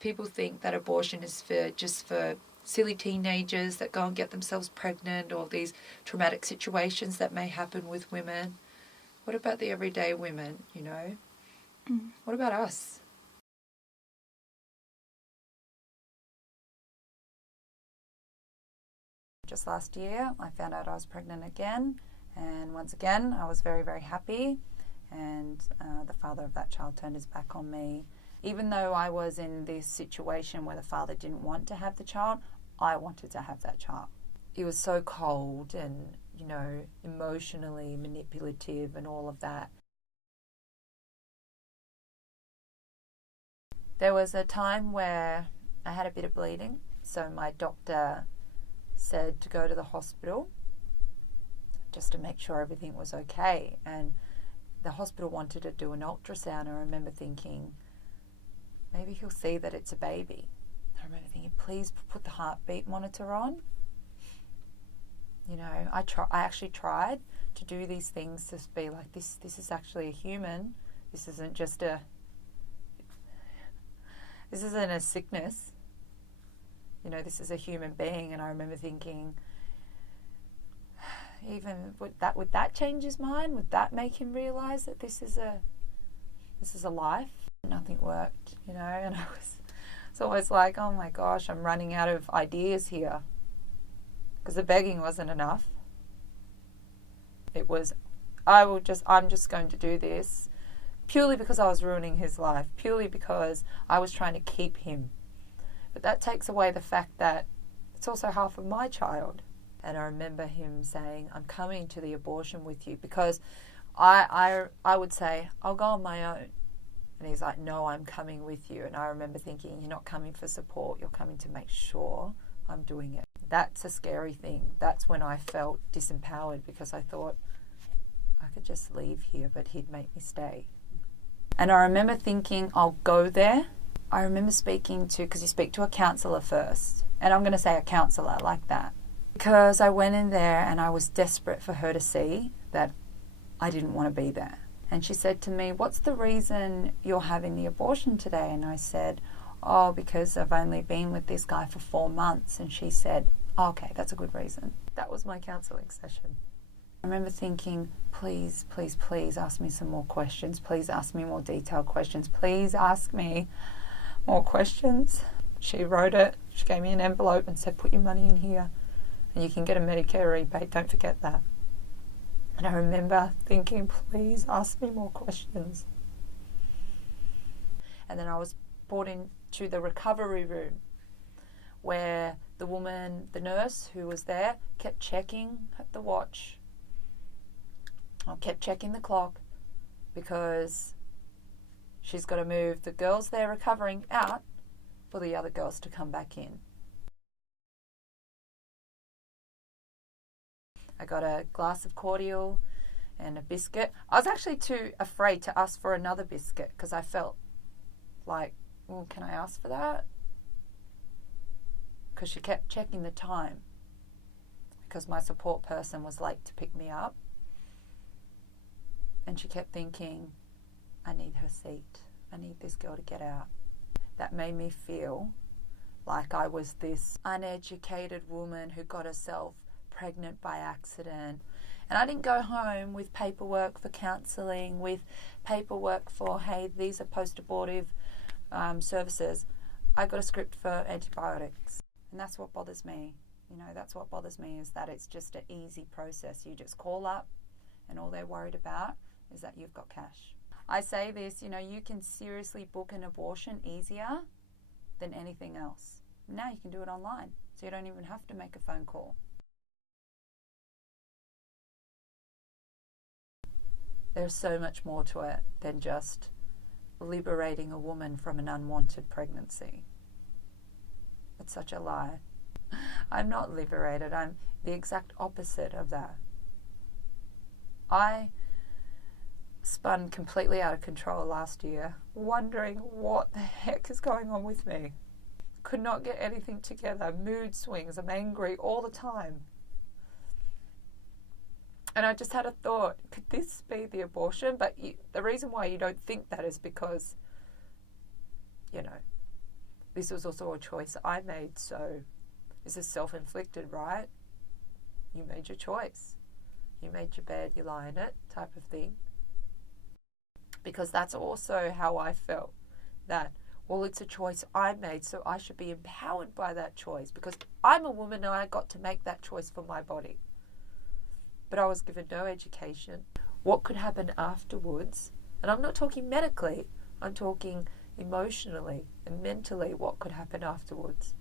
People think that abortion is just for silly teenagers that go and get themselves pregnant, or these traumatic situations that may happen with women. What about the everyday women, you know? What about us? Just last year, I found out I was pregnant again, and once again, I was very, very happy, and the father of that child turned his back on me. Even though I was in this situation where the father didn't want to have the child, I wanted to have that child. He was so cold and, you know, emotionally manipulative and all of that. There was a time where I had a bit of bleeding, so my doctor said to go to the hospital just to make sure everything was okay. And the hospital wanted to do an ultrasound. I remember thinking, maybe he'll see that it's a baby. I remember thinking, please put the heartbeat monitor on. You know, I actually tried to do these things to be like, this is actually a human. This isn't just this isn't a sickness. You know, this is a human being. And I remember thinking, even would that change his mind? Would that make him realise that this is a life? Nothing worked, you know, and it's always like, oh my gosh, I'm running out of ideas here, because the begging wasn't enough. It was, I'm just going to do this purely because I was ruining his life, purely because I was trying to keep him. But that takes away the fact that it's also half of my child. And I remember him saying, I'm coming to the abortion with you, because I would say, I'll go on my own. And he's like, no, I'm coming with you. And I remember thinking, you're not coming for support, you're coming to make sure I'm doing it. That's a scary thing. That's when I felt disempowered, because I thought I could just leave here, but he'd make me stay. And I remember thinking, I'll go there. I remember speaking to, because you speak to a counsellor first, and I'm going to say a counsellor like that, because I went in there and I was desperate for her to see that I didn't want to be there. And she said to me, what's the reason you're having the abortion today? And I said, oh, because I've only been with this guy for 4 months. And she said, oh, okay, that's a good reason. That was my counselling session. I remember thinking, please, please, please ask me some more questions. Please ask me more detailed questions. Please ask me more questions. She wrote it. She gave me an envelope and said, put your money in here and you can get a Medicare rebate. Don't forget that. And I remember thinking, please ask me more questions. And then I was brought into the recovery room, where the woman, the nurse who was there, kept checking the watch. I kept checking the clock, because she's got to move the girls there recovering out for the other girls to come back in. I got a glass of cordial and a biscuit. I was actually too afraid to ask for another biscuit, because I felt like, well, can I ask for that? Because she kept checking the time, because my support person was late to pick me up. And she kept thinking, I need her seat. I need this girl to get out. That made me feel like I was this uneducated woman who got herself pregnant by accident. And I didn't go home with paperwork for counselling, with paperwork for, hey, these are post-abortive services. I got a script for antibiotics. And that's what bothers me. You know, that's what bothers me, is that it's just an easy process. You just call up and all they're worried about is that you've got cash. I say this, you know, you can seriously book an abortion easier than anything else. Now you can do it online, so you don't even have to make a phone call. There's so much more to it than just liberating a woman from an unwanted pregnancy. It's such a lie. I'm not liberated. I'm the exact opposite of that. I spun completely out of control last year, wondering what the heck is going on with me. Could not get anything together. Mood swings. I'm angry all the time. And I just had a thought, could this be the abortion? But the reason why you don't think that is because, you know, this was also a choice I made, so this is self-inflicted, right? You made your choice. You made your bed, you lie in it, type of thing. Because that's also how I felt. That, well, it's a choice I made, so I should be empowered by that choice because I'm a woman and I got to make that choice for my body. But I was given no education. What could happen afterwards? And I'm not talking medically, I'm talking emotionally and mentally, what could happen afterwards.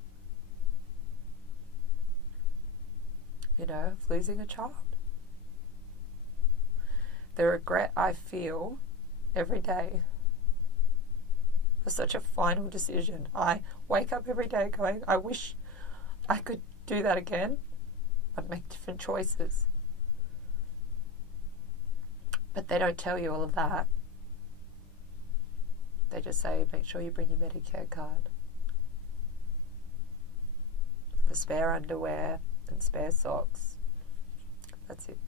You know, of losing a child. The regret I feel every day for such a final decision. I wake up every day going, I wish I could do that again. I'd make different choices. But they don't tell you all of that. They just say, make sure you bring your Medicare card. The spare underwear and spare socks. That's it.